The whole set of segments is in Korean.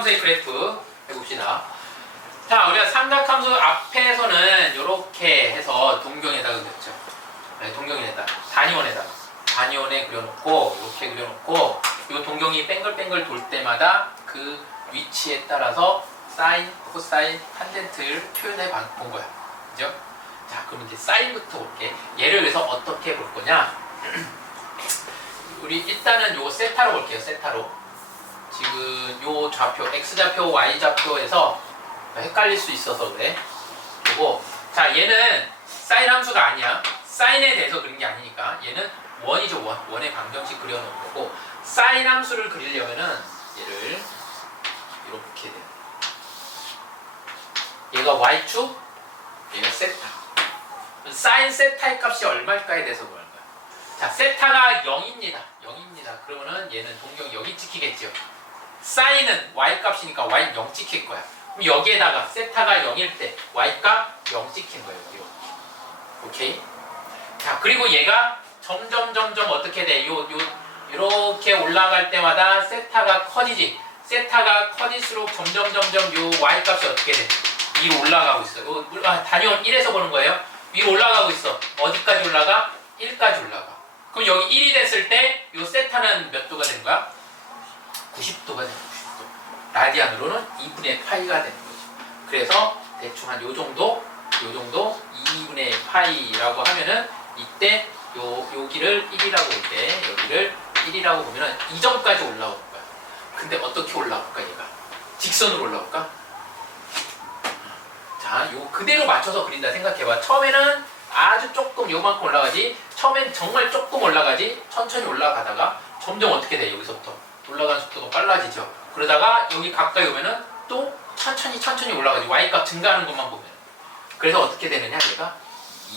삼각함수의 그래프 해봅시다. 자, 우리가 삼각함수 앞에서는 이렇게 해서 동경에다가 그렸죠. 네, 동경에다가 단위원에 그려놓고 이렇게 그려놓고 이 동경이 뱅글뱅글 돌 때마다 그 위치에 따라서 사인, 코사인, 탄젠트를 표현해 본 거야. 그죠? 자, 그럼 이제 사인부터 볼게. 얘를 위해서 어떻게 볼 거냐? 우리 일단은 요거 세타로 볼게요. 세타로. 지금 요 좌표, x좌표, y좌표에서 헷갈릴 수 있어서 그래. 그리고 자, 얘는 사인 함수가 아니야. 사인에 대해서 그린 게 아니니까 얘는 원이죠. 원의 방정식 그려놓은 거고, 사인 함수를 그리려면은 얘를 이렇게 돼. 얘가 y축, 얘가 세타. 사인 세타의 값이 얼마일까에 대해서 보는 거야. 자, 세타가 0입니다. 0입니다. 그러면은 얘는 동경이 여기 찍히겠죠. 사인은 y 값이니까 y는 0 찍힐 거야. 그럼 여기에다가 세타가 0일 때 y 값 0 찍힌 거예요. 이렇게. 오케이? 자, 그리고 얘가 점점 어떻게 돼? 요렇게 올라갈 때마다 세타가 커지지. 세타가 커질수록 점점 요 y 값이 어떻게 돼? 위로 올라가고 있어. 단위원 1에서 보는 거예요. 위로 올라가고 있어. 어디까지 올라가? 1까지 올라가. 그럼 여기 1이 됐을 때 요 세타는 몇 도가 되는 거야? 90도가 되는 거야. 90도. 라디안으로는 2분의 파이가 되는 거죠. 그래서 대충 한 요 정도 2분의 파이라고 하면은 이때 여기를 1이라고 볼 때 여기를 1이라고 보면은 이 점까지 올라오는 거야. 근데 어떻게 올라올까 얘가? 직선으로 올라올까? 자, 요 그대로 맞춰서 그린다 생각해봐. 처음에는 아주 조금 요만큼 올라가지, 처음엔 정말 조금 올라가지, 천천히 올라가다가 점점 어떻게 돼? 여기서부터 올라가는 속도가 빨라지죠. 그러다가 여기 가까이 오면은 또 천천히 올라가지. y값 증가하는 것만 보면. 그래서 어떻게 되느냐? 얘가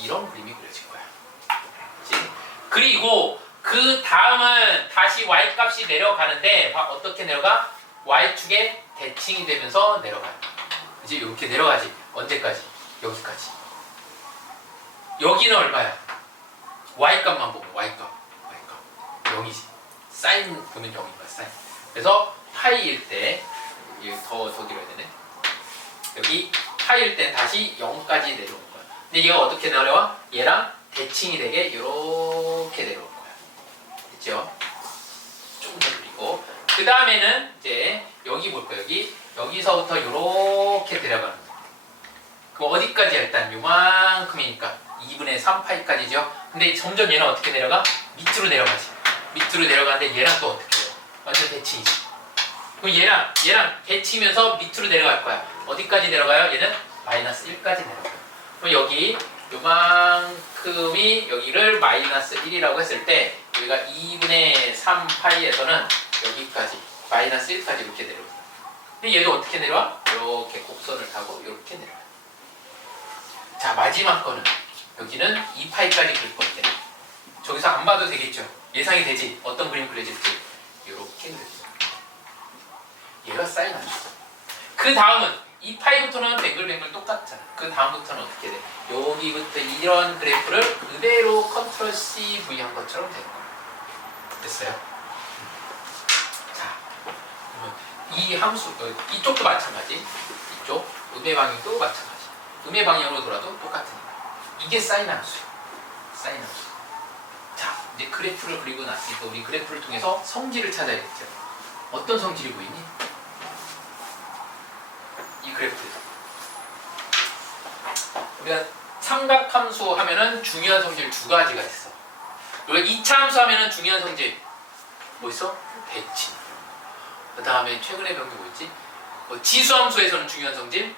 이런 그림이 그려질 거야. 그치? 그리고 그 다음은 다시 y값이 내려가는데 어떻게 내려가? y축에 대칭이 되면서 내려가요. 그치? 이렇게 내려가지. 언제까지? 여기까지. 여기는 얼마야? y값만 보면 y값 0이지. 사인 보면 0인 거야. 사인. 그래서 파이일 때 더 길어야 되네. 여기 파이일 때 다시 0까지 내려오는 거야. 근데 얘가 어떻게 내려와? 얘랑 대칭이 되게 이렇게 내려올 거야. 됐죠? 조금 더 돌리고, 그 다음에는 이제 여기 볼 거야. 여기서부터 이렇게 내려가는 거야. 그럼 어디까지야? 일단 요만큼이니까 2분의 3파이까지죠. 근데 점점 얘는 어떻게 내려가? 밑으로 내려가지. 밑으로 내려가는데 얘랑 또 어떻게 해요? 완전 대칭이지. 그럼 얘랑 대치면서 밑으로 내려갈 거야. 어디까지 내려가요? 얘는 마이너스 1까지 내려가요. 그럼 여기 요만큼이 여기를 마이너스 1이라고 했을 때 여기가 2분의 3파이에서는 여기까지 마이너스 1까지 이렇게 내려옵니다. 근데 얘도 어떻게 내려와? 이렇게 곡선을 타고 이렇게 내려와요. 자, 마지막 거는 여기는 2파이까지 그릴 건데 저기서 안 봐도 되겠죠? 예상이 되지? 어떤 그림 그려질지. 이렇게 그려집니다. 얘가 사인 함수. 그 다음은 2파이부터는 뱅글뱅글 똑같잖아. 그 다음부터는 어떻게 돼? 여기부터 이런 그래프를 그대로 컨트롤 C V 한 것처럼 되는 거야. 됐어요? 자, 그러면 이 함수, 이쪽도 마찬가지. 이쪽 음의 방향도 마찬가지. 음의 방향으로 돌아도 똑같으니까. 이게 사인 함수예요. 사인 함수. 자, 이제 그래프를 그리고 났으니까 우리 그래프를 통해서 성질을 찾아야겠죠. 어떤 성질이 보이니? 이 그래프에서 우리가 삼각함수 하면은 중요한 성질 두 가지가 있어. 우리가 2차 함수 하면은 중요한 성질 뭐 있어? 대칭. 그 다음에 최근에 배운 게 뭐 있지? 지수함수에서는 중요한 성질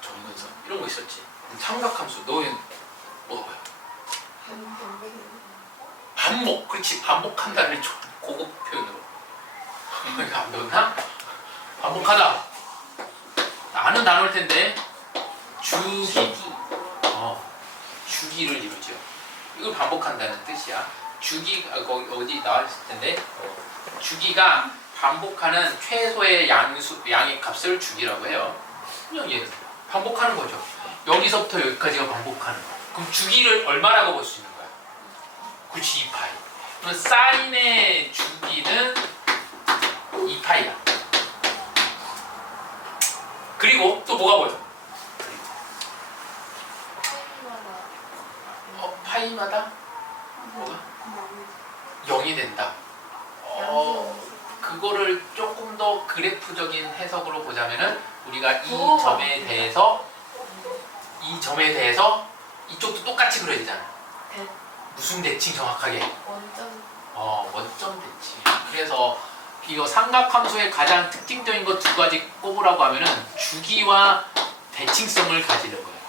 정근선 이런 거 있었지. 삼각함수 너희는 뭐야? 반복. 그렇지. 반복한다를 고급 표현으로. 이거 안 배웠나? 반복하다. 아는 단어일 텐데 주기. 주기를 이루죠. 이걸 반복한다는 뜻이야. 주기가 거기 어디 나왔을 텐데 주기가 반복하는 최소의 양의 값을 주기라고 해요. 그냥 얘 반복하는 거죠. 여기서부터 여기까지가 반복하는 거야. 그럼 주기를 얼마라고 볼 수 있는 거야? 그렇지, 2파이. 그럼 사인의 주기는 2파이야. 뭐가 보여? 파이마다 파이마다 뭐가? 0이 된다. 그거를 조금 더 그래프적인 해석으로 보자면은 우리가 이 점에 대해서 이쪽도 똑같이 그려야 되잖아. 무슨 대칭 정확하게? 원점 대칭. 그래서 이거 삼각함수의 가장 특징적인 거 두 가지 꼽으라고 하면은 주기와 대칭성을 가지는 거예요.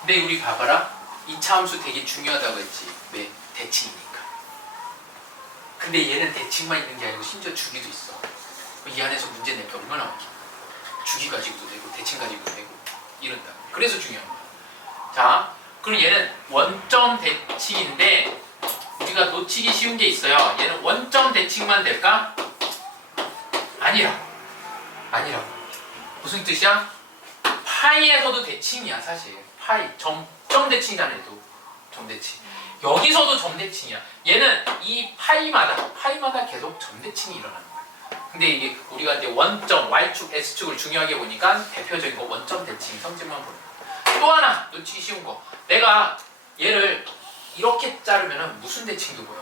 근데 우리 봐봐라. 2차 함수 되게 중요하다고 했지. 왜? 대칭이니까. 근데 얘는 대칭만 있는 게 아니고 심지어 주기도 있어. 이 안에서 문제 낼 게 얼마나 많겠어. 주기 가지고도 되고 대칭 가지고도 되고 이런다. 그래서 중요한 거야. 자, 그럼 얘는 원점 대칭인데 우리가 놓치기 쉬운 게 있어요. 얘는 원점 대칭만 될까? 아니라. 무슨 뜻이야? 파이에서도 대칭이야 사실. 파이 점 대칭이잖아. 얘도 점 대칭. 여기서도 점 대칭이야. 얘는 이 파이마다 계속 점 대칭이 일어나는 거야. 근데 이게 우리가 이제 원점 Y축, S축을 중요하게 보니까 대표적인 거 원점 대칭 성질만 보는 거야. 또 하나 놓치기 쉬운 거. 내가 얘를 이렇게 자르면은 무슨 대칭도 보여?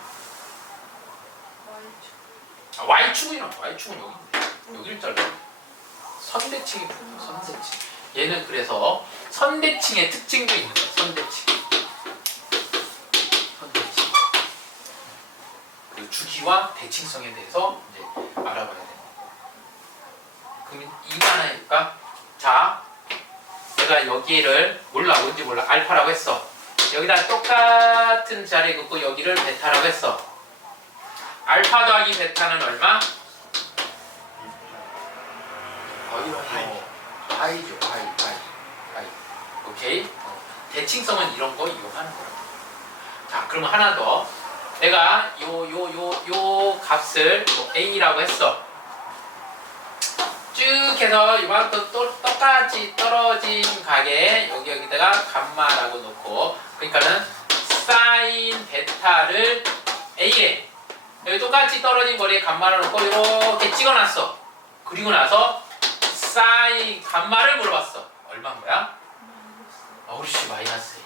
Y축은 여기를 잘라. 선대칭이 보여. 선대칭. 얘는 그래서 선대칭의 특징도 있는 거야. 선대칭. 그 주기와 대칭성에 대해서 이제 알아봐야 돼요. 그럼 이거 하나 해볼까? 자, 내가 여기를 뭔지 몰라. 알파라고 했어. 여기다 똑같은 자리에 긋고 여기를 베타라고 했어. 알파 더하기 베타는 얼마? 파이죠. 파이. 오케이? 대칭성은 이런 거 이용하는 거야. 자, 그러면 하나 더. 내가 요 값을 A라고 했어. 쭉 해서 이만큼 똑같이 떨어진 가게 여기다가 감마라고 놓고, 그러니까는 사인 베타를 A에 여기 똑같이 떨어진 거리에 감마를 놓고 이렇게 찍어놨어. 그리고 나서 사인 감마를 물어봤어. 얼마인 거야? 그렇지, 마이너스.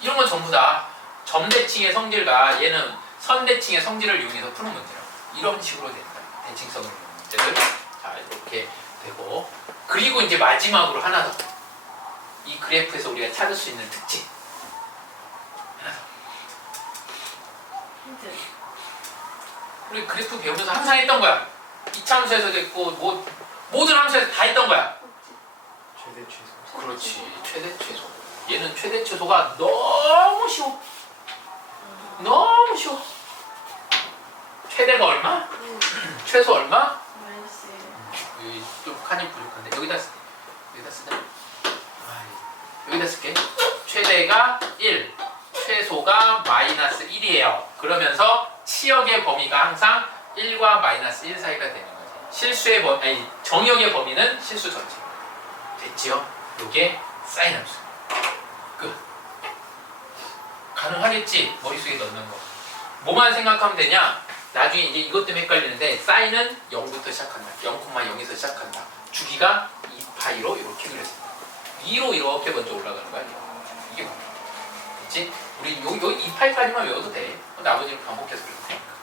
이런 건 전부 다 점대칭의 성질과 얘는 선대칭의 성질을 이용해서 푸는 문제라고. 이런 식으로 된다. 대칭성을 이용한 문제들. 자, 이렇게 되고, 그리고 이제 마지막으로 하나 더. 이 그래프에서 우리가 찾을 수 있는 특징. 하나 더. 우리 그래프 배우면서 항상 했던 거야. 2차 함수에서도 있고 모든 함수에서 다 했던 거야. 최대 최소. 그렇지, 최대 최소. 얘는 최대 최소가 너무 쉬워. 너무 쉬워. 최대가 얼마? 최소 얼마? 여기 좀 칸이 부족한데 여기다 쓰자. 여기다 쓸게. 최대가 1, 최소가 마이너스 1이에요. 그러면서 치역의 범위가 항상 1과 마이너스 1 사이가 되는 거지. 정역의 범위는 실수 전체. 됐지요? 요게 사인 함수. 끝. 가능하겠지? 머릿속에 넣는 거. 뭐만 생각하면 되냐? 나중에 이제 이것 때문에 헷갈리는데 사인은 0부터 시작한다. 0,0에서 시작한다. 주기가 2파이로 이렇게 그렸습니다. 위로 이렇게 먼저 올라가는 거야. 이게 맞다. 그치? 우리 요 2파이까지만 외워도 돼. 나머지는 반복해서 그릴 테니까.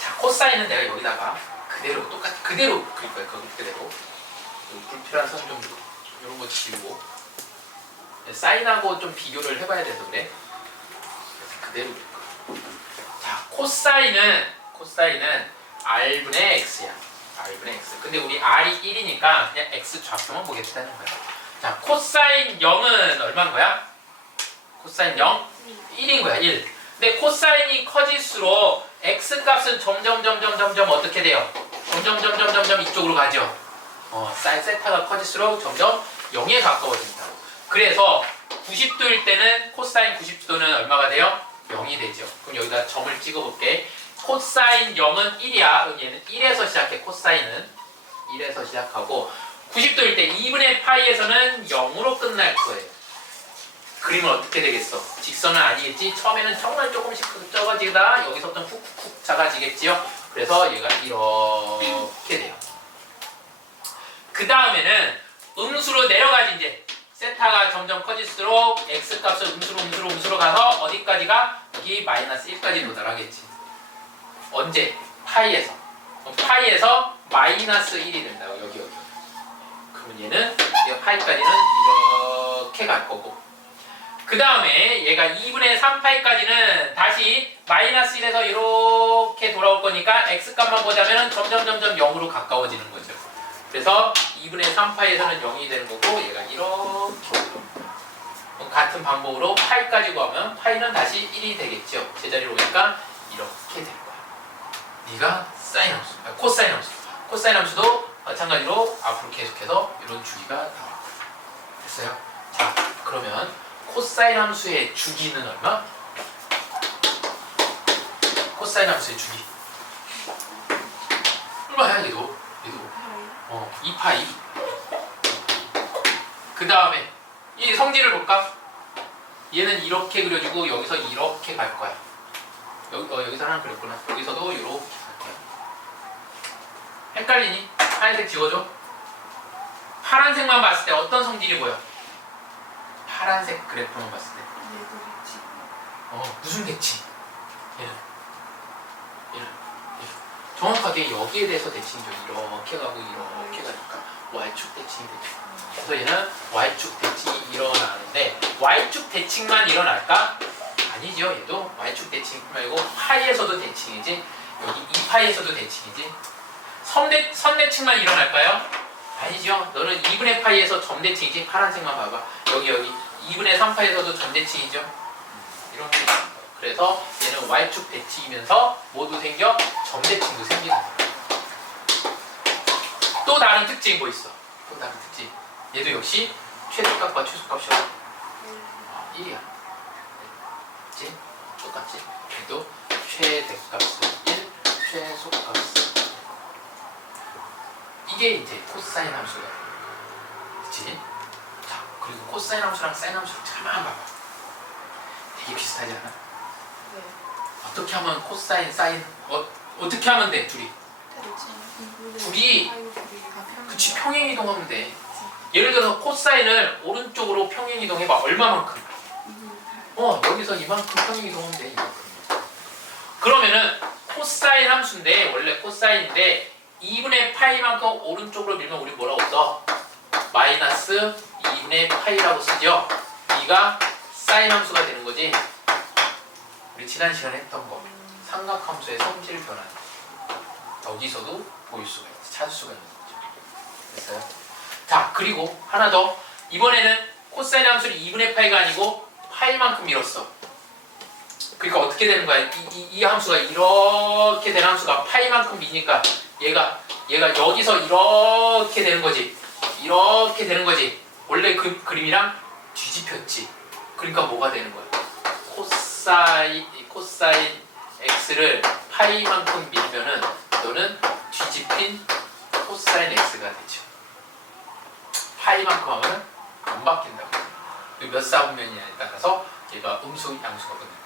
자, 코사인은 내가 여기다가 그대로 똑같이 그대로 그릴 거야. 그대로. 불필요한 선 좀 이런 거 지우고. 사인하고 좀 비교를 해봐야 돼서 그래. 그대로 그릴 거야. 자, 코사인은 R분의 X야. R분의 X. 근데 우리 R이 1이니까 그냥 X 좌표만 보겠다는 거야. 자, 코사인 0은 얼마인 거야? 코사인 0? 1인 거야, 1. 근데 코사인이 커질수록 X 값은 점점 어떻게 돼요? 점점 이쪽으로 가죠. 사인 세타가 커질수록 점점 0에 가까워진다고. 그래서 90도일 때는 코사인 90도는 얼마가 돼요? 0이 되죠. 그럼 여기다 점을 찍어볼게. 코사인 0은 1이야. 그럼 얘는 1에서 시작해. 코사인은 1에서 시작하고 90도일 때 2분의 파이에서는 0으로 끝날 거예요. 그림은 어떻게 되겠어? 직선은 아니겠지? 처음에는 정말 조금씩 적어지다 여기서부터 훅훅 작아지겠지요? 그래서 얘가 이렇게 돼요. 그 다음에는 음수로 내려가지 이제. 세타가 점점 커질수록 x 값은 음수로 가서 어디까지가? 여기 마이너스 1까지 도달하겠지. 언제? 파이에서. 그럼 파이에서 마이너스 1이 된다고. 여기. 그러면 얘는 이 파이까지는 이렇게 갈 거고. 그 다음에 얘가 2분의 3파이까지는 다시 마이너스 1에서 이렇게 돌아올 거니까 x 값만 보자면 점점 0으로 가까워지는 거죠. 그래서 2분의 3파이에서는 0이 되는 거고 얘가 이렇게 같은 방법으로 파이까지 구하면 파이는 다시 1이 되겠죠. 제자리로 오니까 이렇게 될 거야. 네가 사인 함수, 코사인 함수. 코사인 함수도 마찬가지로 앞으로 계속해서 이런 주기가 나와. 됐어요? 자, 그러면 코사인 함수의 주기는 얼마? 코사인 함수의 주기. 얼마야 얘도? 2파이. 그 다음에 이 성질을 볼까? 얘는 이렇게 그려지고 여기서 이렇게 갈 거야. 여기서 하나 그렸구나. 여기서도 이렇게 갈 거야. 헷갈리니? 하얀색 지워줘. 파란색만 봤을 때 어떤 성질이 보여? 파란색 그래프만 봤을 때. 무슨 대칭? 얘는. 정확하게 여기에 대해서 대칭이 이렇게 가고 이렇게 가니까 Y축 대칭이 되죠. 그래서 얘는 Y축 대칭이 일어나는데 Y축 대칭만 일어날까? 아니죠. 얘도 Y축 대칭 말고 파이에서도 대칭이지. 여기 2파이에서도 대칭이지. 선대칭만 일어날까요? 아니죠. 너는 2분의 파이에서 점대칭이지. 파란색만 봐봐. 여기 2분의 3파이에서도 점대칭이죠. 이런 게 있습니다. 그래서 얘는 Y축 대칭이면서 뭐도 생겨? 점대칭도 생기는 거야. 또 다른 특징이 뭐 있어? 또 다른 특징. 얘도 역시 최소값과 최소값이 1이야. 그치? 똑같지? 얘도 최대값은 1, 최소값은 1. 이게 이제 코사인 함수가 돼. 그치? 자, 그리고 코사인 함수랑 사인 함수를 잘만 봐봐. 되게 비슷하지 않아? 네. 어떻게 하면 코사인, 사인, 어떻게 하면 돼, 둘이? 둘이, 그치, 평행이동하면 돼. 예를 들어서 코사인을 오른쪽으로 평행이동해봐. 얼마만큼? 여기서 이만큼 평행이동하면 돼. 이만큼. 그러면은 코사인 함수인데, 원래 코사인인데 2분의 파이만큼 오른쪽으로 밀면 우리 뭐라고 써? 마이너스 2분의 파이라고 쓰죠? 이가 사인 함수가 되는 거지. 우리 지난 시간에 했던 거. 삼각함수의 성질 변화. 여기서도 보일 수가 있지. 찾을 수가 있는 거죠. 됐어요? 자, 그리고 하나 더. 이번에는 코사인 함수를 2분의 파이가 아니고 파이만큼 밀었어. 그러니까 어떻게 되는 거야? 이 함수가 이렇게 되는 함수가 파이만큼 미니까 얘가 여기서 이렇게 되는 거지. 이렇게 되는 거지. 원래 그 그림이랑 뒤집혔지. 그러니까 뭐가 되는 거야? 코사인 x를 파이만큼 밀면은 너는 뒤집힌 코사인 x가 되죠. 파이만큼 하면 안 바뀐다고. 몇 사분면이냐에 따라서 얘가 음수, 양수가 끝나요.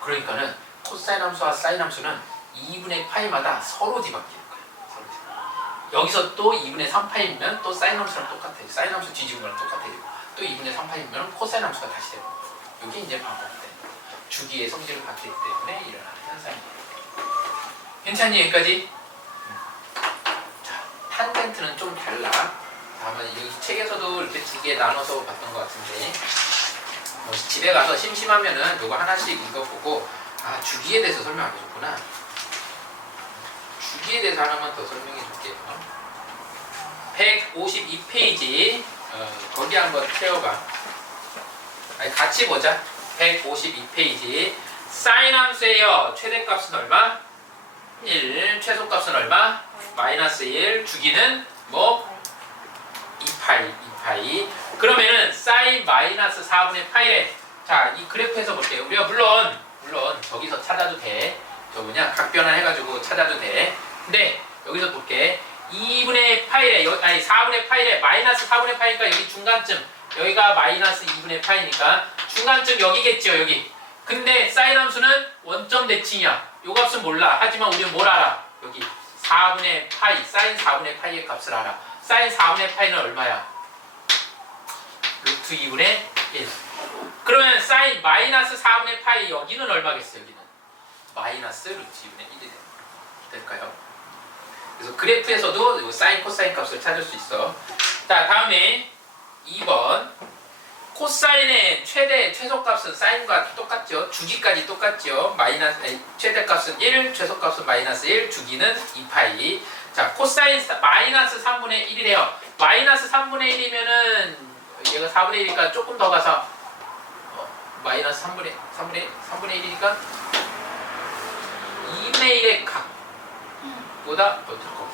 그러니까는 코사인 함수와 사인 함수는 2분의 파이마다 서로 뒤바뀌는 거예요. 서로 뒤바뀌는. 여기서 또 2분의 3파이면 또 사인 함수랑 똑같아요. 사인 함수 뒤집은 거랑 똑같아요. 또 2분의 3파이면 코사인 함수가 다시 되고. 이게 이제 반복이 되는 거예요. 주기의 성질을 갖기 때문에 일어나는 현상이에요. 괜찮니 여기까지? 자, 탄젠트는 좀 달라. 아마 여기 책에서도 이렇게 두 개 나눠서 봤던 것 같은데 집에 가서 심심하면은 이거 하나씩 읽어보고 주기에 대해서 설명 안 해줬구나. 주기에 대해서 하나만 더 설명해 줄게요. 152페이지 거기 한번 채워봐. 같이 보자. 152페이지 사인 함수예요. 최대값은 얼마? 1. 최소값은 얼마? 마이너스 1. 주기는 뭐? 2파이. 그러면은 사인 마이너스 4분의 파이래. 자, 이 그래프에서 볼게요. 우리가 물론 저기서 찾아도 돼. 저 뭐냐 각변환 해가지고 찾아도 돼. 근데 여기서 볼게. 2분의 파이래. 4분의 파이래. 마이너스 4분의 파이니까 여기 중간쯤. 여기가 마이너스 2분의 파이니까 중간쯤 여기겠죠. 여기. 근데 사인 함수는 원점 대칭이야. 요 값은 몰라. 하지만 우리는 뭘 알아? 여기 4분의 파이, 사인 4분의 파이의 값을 알아. 사인 4분의 파이는 얼마야? 루트 2분의 1. 그러면 사인 마이너스 4분의 파이 여기는 얼마겠어? 여기는 마이너스 루트 2분의 1이 될까요? 그래서 그래프에서도 이 사인 코사인 값을 찾을 수 있어. 자, 다음에 2번. 코사인의 최소값은 사인과 똑같죠. 주기까지 똑같죠. 최대값은 1, 최소값은 마이너스 1, 주기는 2파이. 자, 코사인 마이너스 3분의 1이래요. 마이너스 3분의 1이면은 얘가 4분의 1이니까 조금 더 가서 마이너스 3분의 1이니까 2분의 1의 각보다 더 작고,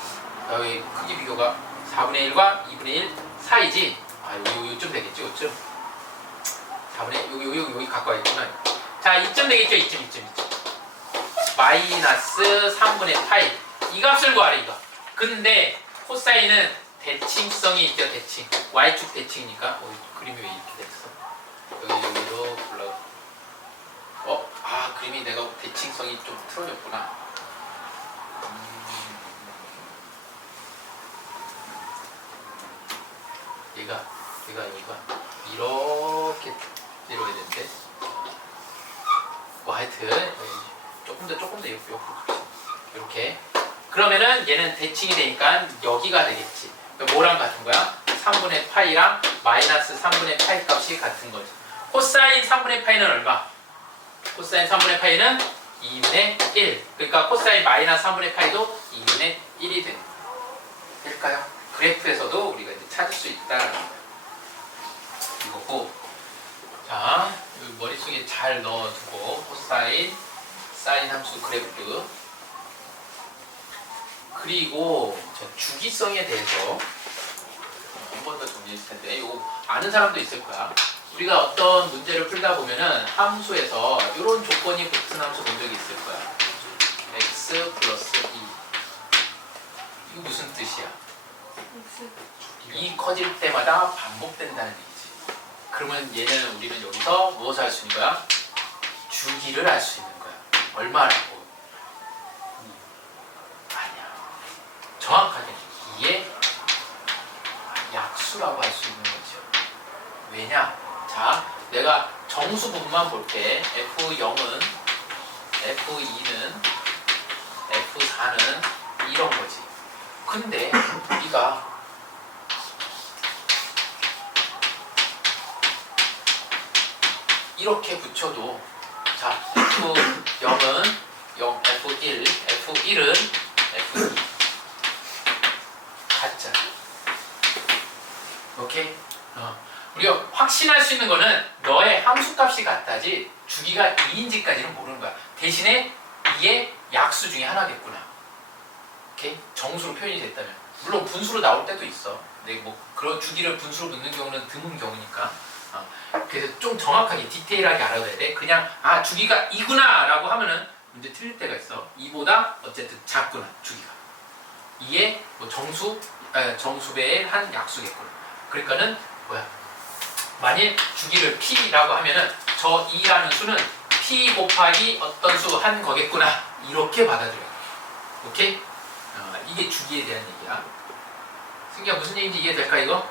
여기 크기 비교가 4분의 1과 2분의 1 사이지. 아, 요쯤 되겠지, 요쯤. 4분의 여기 갖고 와있구나. 자, 이쯤 되겠죠, 이쯤. 마이너스 3분의 파이. 이 값을 구하래, 이거. 근데 코사인은 대칭성이 있죠, 대칭. Y축 대칭이니까. 그림이 왜 이렇게 됐어? 여기로 불러. 그림이 내가 대칭성이 좀 틀어졌구나. 얘가 이렇게 내려야 되는데. 하여튼 조금 더 이렇게. 그러면은 얘는 대칭이 되니까 여기가 되겠지. 뭐랑 같은 거야? 3분의 파이랑 마이너스 3분의 파이 값이 같은 거지. 코사인 3분의 파이는 얼마? 코사인 3분의 파이는 2분의 1. 그러니까 코사인 마이너스 3분의 파이도 2분의 1이 될까요? 그래프에서도 우리가 이제 찾을 수 있다라는 거야. 이거고. 자, 머릿속에 잘 넣어두고 코사인, 사인 함수 그래프. 그리고 주기성에 대해서 한 번 더 정리할 텐데, 이거 아는 사람도 있을 거야. 우리가 어떤 문제를 풀다 보면은 함수에서 이런 조건이 붙은 함수 본 적이 있을 거야. x 플러스 2. 이거 무슨 뜻이야? 2 커질 때마다 반복된다는 얘기지. 그러면 우리는 여기서 무엇을 할 수 있는 거야? 주기를 알 수 있는 거야. 얼마라고? 아니야. 정확하게 2의 약수라고 할 수 있는 거죠. 왜냐? 자, 내가 정수 부분만 볼게. F0은, F2는, F4는 이런 거지. 근데 우리가 이렇게 붙여도, 자, F0은 0, F1, F1은 F2 같잖아. 오케이? 우리가 확신할 수 있는 거는 너의 함수값이 같다지 주기가 2인지까지는 모르는 거야. 대신에 2의 약수 중에 하나겠구나. 오케이? 정수로 표현이 됐다면. 물론 분수로 나올 때도 있어. 근데 뭐 그런 주기를 분수로 묻는 경우는 드문 경우니까. 그래서 좀 정확하게 디테일하게 알아둬야 돼. 그냥 주기가 2구나 라고 하면은 문제 틀릴 때가 있어. 2보다 어쨌든 작구나, 주기가. 2의 뭐 정수배의 한 약수겠구나. 그러니까는 만일 주기를 p라고 하면은 저 2라는 수는 p 곱하기 어떤 수 한 거겠구나, 이렇게 받아들여야 돼. 오케이? 이게 주기에 대한 얘기야. 승기야, 무슨 얘기인지 이해될까 이거?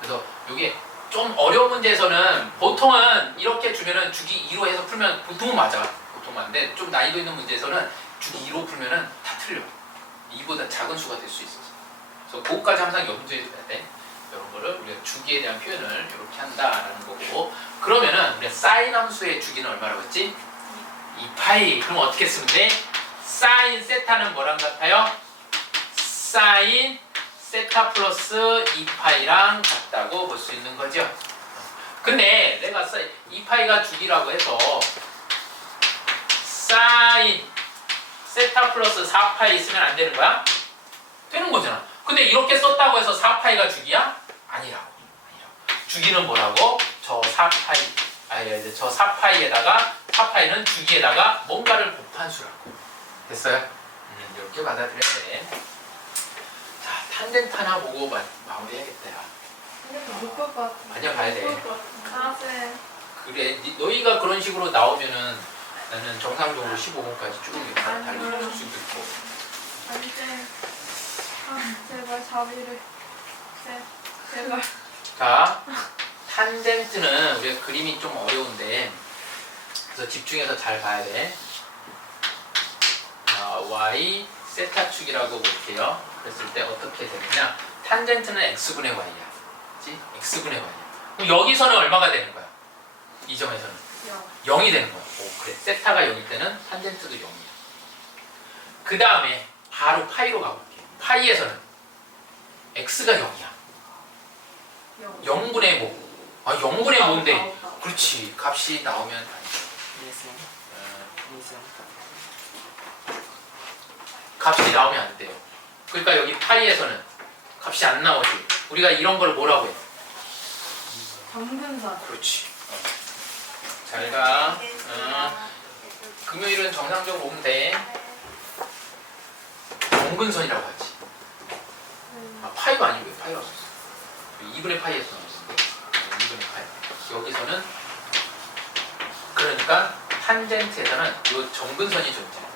그래서 이게 좀 어려운 문제에서는 보통은 이렇게 주면은 주기 2로 해서 풀면 보통은 맞아. 보통 맞는데 좀 난이도 있는 문제에서는 주기 2로 풀면은 다 틀려. 2보다 작은 수가 될 수 있어서. 그래서 그것까지 항상 염두에 둬야 돼. 이런 거를 우리가 주기에 대한 표현을 이렇게 한다라는 거고. 그러면은 우리가 사인 함수의 주기는 얼마라고 했지? 2파이. 그럼 어떻게 쓰면 돼? 사인 세타는 뭐랑 같아요? 사인 세타 플러스 2파이랑 같다고 볼 수 있는 거죠. 근데 내가 2파이가 주기라고 해서 사인 세타 플러스 4파이 있으면 안 되는 거야? 되는 거잖아. 근데 이렇게 썼다고 해서 4파이가 주기야? 아니라고. 주기는 뭐라고? 저 4파이에다가 4파이는 주기에다가 뭔가를 곱한 수라고. 됐어요? 이렇게 받아들여야 돼. 자, 탄젠트 하나 보고 마무리해야겠다. 못볼것 같아. 아니야, 봐야 돼. 쌤. 그래, 너희가 그런 식으로 나오면은 나는 정상적으로 15분까지 쭉 달릴 수도 있고. 아니 쌤. 제발 답이래. 제발. 자, 탄젠트는 우리가 그림이 좀 어려운데 그래서 집중해서 잘 봐야 돼. y 세타축이라고 볼게요. 그랬을 때 어떻게 되느냐? 탄젠트는 x분의 y야. 그렇지? x분의 y야. 그럼 여기서는 얼마가 되는 거야? 이 점에서는 0이 되는 거야. 오, 그래. 세타가 0일 때는 탄젠트도 0이야. 그 다음에 바로 파이로 가볼게. 파이에서는 x가 0이야. 0분의 뭐? 0분의 뭔데? 그렇지. 값이 나오면 안 돼. 값이 나오면 안 돼요. 그러니까 여기 파이에서는 값이 안 나오지. 우리가 이런 걸 뭐라고 해? 정근사. 그렇지. 잘 가. 금요일은 정상적으로 오면 돼. 정근선이라고 하지. 파이가 아니고 왜 파이가 없었어? 2분의 파이에서 나왔어. 2분의 파이. 여기서는 그러니까 탄젠트에서는 이 정근선이 존재해요.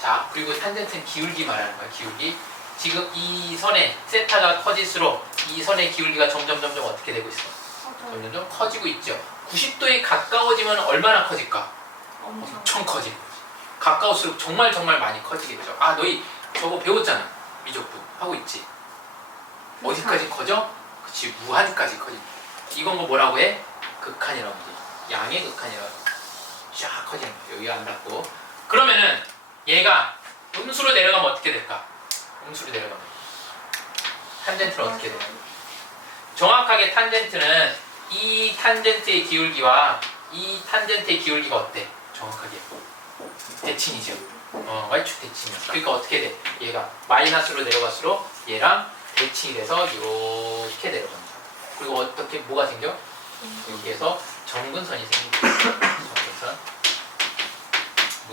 자, 그리고 탄젠트는 기울기 말하는 거야. 기울기. 지금 이 선의 세타가 커질수록 이 선의 기울기가 점점 어떻게 되고 있어? 점점 커지고 있죠. 90도에 가까워지면 얼마나 커질까? 엄청 커지고. 가까울수록 정말 많이 커지겠죠. 아, 너희 저거 배웠잖아. 미적분 하고 있지. 어디까지 커져? 그치, 무한까지 커지. 이건 거 뭐라고 해? 극한이라고 해. 양의 극한이라고. 쫙 커지는 거야. 여기가 안 닿고. 그러면은 얘가 음수로 내려가면 어떻게 될까? 음수로 내려가면 탄젠트는 어떻게 돼? 정확하게 탄젠트는 이 탄젠트의 기울기와 이 탄젠트의 기울기가 어때? 정확하게 대칭이죠. y축 대칭이야. 그러니까 어떻게 돼? 얘가 마이너스로 내려갈수록 얘랑 대칭이 돼서 이렇게 내려갑니다. 그리고 어떻게 뭐가 생겨? 여기에서 정근선이 생깁니다. 정근선.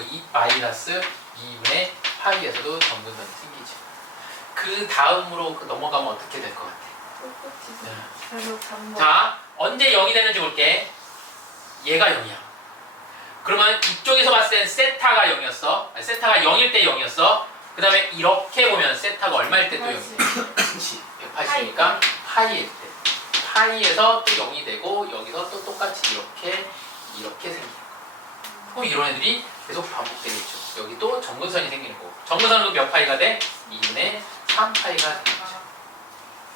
이 마이너스 2분의 파이에서도 정근선이 생기죠. 그 다음으로 넘어가면 어떻게 될 것 같아? 자, 언제 0이 되는지 볼게. 얘가 0이야. 그러면 이쪽에서 봤을 땐 세타가 0이었어. 아니, 세타가 0일 때 0이었어. 그 다음에 이렇게 보면 세타가 얼마일 때 또 0이야? 그렇지. 180이니까 파이일 때. 파이에서 또 0이 되고 여기서 또 똑같이 이렇게 생기는 거야. 그럼 이런 애들이 계속 반복되겠죠. 여기 또 정근선이 생기는 거고. 정근선은 몇 파이가 돼? 2분의 3파이가 되겠죠.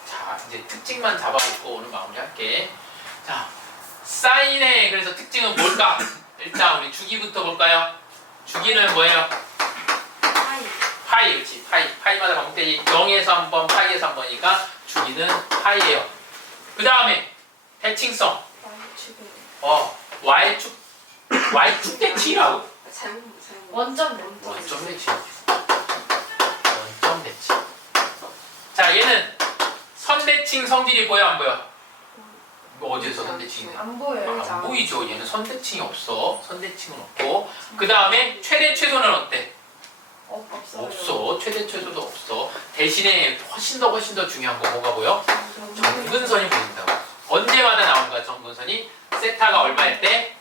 자, 이제 특징만 잡아놓고 오늘 마무리할게. 자, 사인의 그래서 특징은 뭘까? 일단 우리 주기부터 볼까요? 주기는 뭐예요? 파이, 그렇지. 파이마다 반복되지. 0에서 한 번, 파이에서 한 번이니까 주기는 파이예요. 그 다음에 대칭성. Y축 대칭이라고? 원점 원점 대칭. 원점 대칭. 자, 얘는 선대칭 성질이 보여 안 보여? 이거 어디에서 선대칭이 돼? 안 보여요. 안 보이죠. 얘는 선대칭이 없어. 선대칭은 없고. 그 다음에 최대 최소는 어때? 없어. 최대 최소도 없어. 대신에 훨씬 더 중요한 거 뭐가 보여? 정근선이 보인다고. 언제마다 나오는 거야 정근선이? 세타가 얼마일 때?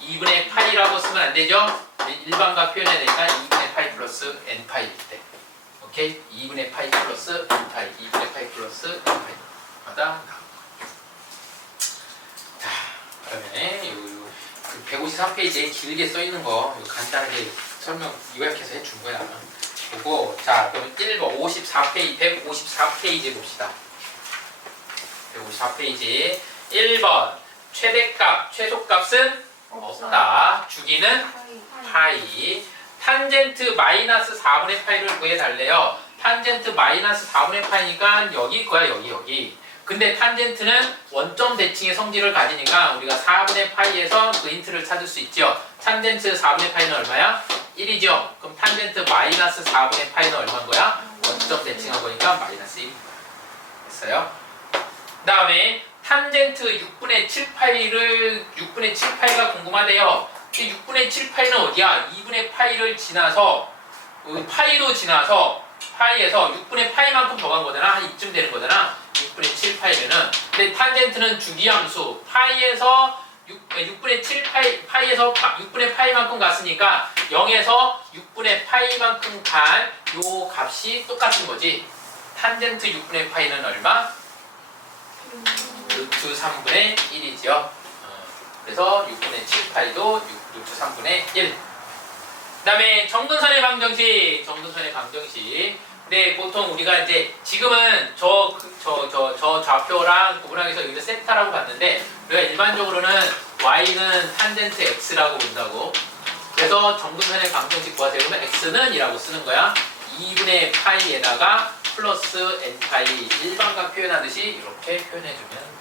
2분의 파이라고 쓰면 안 되죠? 일반과 표현해야 되니까 2분의 파이 플러스 n파이일 때. 오케이? 2분의 파이 플러스 n파이. 2분의 파이 플러스 n파이마다 나옵니다. 자, 그러면 그 153페이지에 길게 써 있는 거 간단하게 설명 요약해서 해준 거야. 보고 자, 그럼 1번 154페이지 봅시다. 154페이지 1번 최대값, 최소값은 없다. 주기는 파이. 탄젠트 마이너스 4분의 파이를 구해달래요. 탄젠트 마이너스 4분의 파이니까 여기 거야, 여기. 근데 탄젠트는 원점 대칭의 성질을 가지니까 우리가 4분의 파이에서 그 힌트를 찾을 수 있죠. 탄젠트 4분의 파이는 얼마야? 1이죠. 그럼 탄젠트 마이너스 4분의 파이는 얼마인 거야? 원점 대칭한 거니까 마이너스 1. 됐어요? 그 다음에 탄젠트 6분의 7파이를 6분의 7파이가 궁금하대요. 6분의 7파이는 어디야? 2분의 파이를 지나서 파이도 지나서 파이에서 6분의 파이만큼 더 간 거잖아. 한 이쯤 되는 거잖아. 6분의 7파이면은. 근데 탄젠트는 주기함수 파이에서 6분의 7 파이에서 6분의 파이만큼 갔으니까 0에서 6분의 파이만큼 간 요 값이 똑같은 거지. 탄젠트 6분의 파이는 얼마? 루트 3분의 1이죠. 그래서 6분의 7 파이도 루트 3분의 1. 그 다음에 정근선의 방정식. 근데 보통 우리가 이제 지금은 저 좌표랑 구분하기 위해서 여기를 세타라고 봤는데 우리가 일반적으로는 y는 탄젠트 x라고 본다고. 그래서 정근선의 방정식 구하세요. 그러면 x는 이라고 쓰는 거야. 2분의 파이에다가 플러스 n 파이 일반각 표현하듯이 이렇게 표현해주면